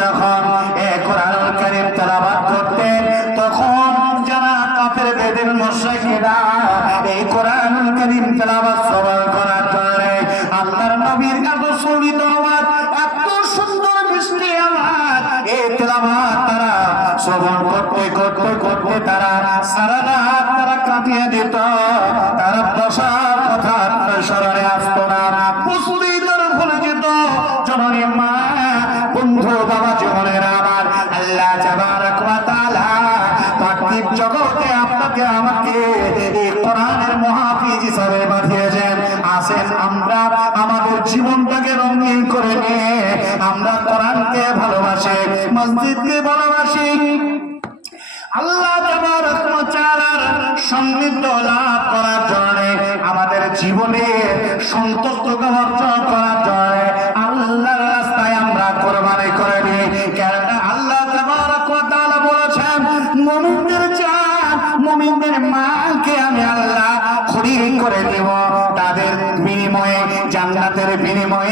যখন কোরআনুল কারীম তেলাওয়াত করতেন তখন যারা কাফের বেদিন মুশরিকরা এই কোরআনুল কারীম তেলাওয়াত শ্রবণ করার জন্য আল্লাহর নবীর এত সুন্দর আওয়াজ, এত সুন্দর মিষ্টি আওয়াজ, এই তেলাওয়াত তারা শ্রবণ করতে করতে করতে তারা সারা রাত তারা কাটিয়ে দিত। তারা বসার কথা স্মরণে আসতো না, প্রস্তুতি তারা ভুলে যেত। জননী মা, বন্ধু, বাবা, জীবনের আমার আল্লাহ তাবারক ওয়া তাআলা পার্থিব জগতে আপনাকে আমাকে এই কোরআনের মুহাফিজ হিসেবে পাঠিয়েছেন। আসেন আমরা আমাদের জীবনটাকে রঙিন করে নিয়ে আমরা কোরআনকে ভালোবাসি, মসজিদকে ভালোবাসি, আল্লাহ তাবারক ওয়া তাআলার সান্নিধ্য লাভ করার জন্য আমাদের জীবনে সন্তুষ্টতা অর্জন করার জন্য আল্লাহর রাস্তায় আমরা কোরবানি করে দিই। কারণ আল্লাহ তাবারক ওয়া তাআলা বলেছেন, মুমিনদের জান, মুমিনদের মালকে আমি আল্লাহ খরিদ করে দেব, তাদের বিনিময়ে, জান্নাতের বিনিময়ে।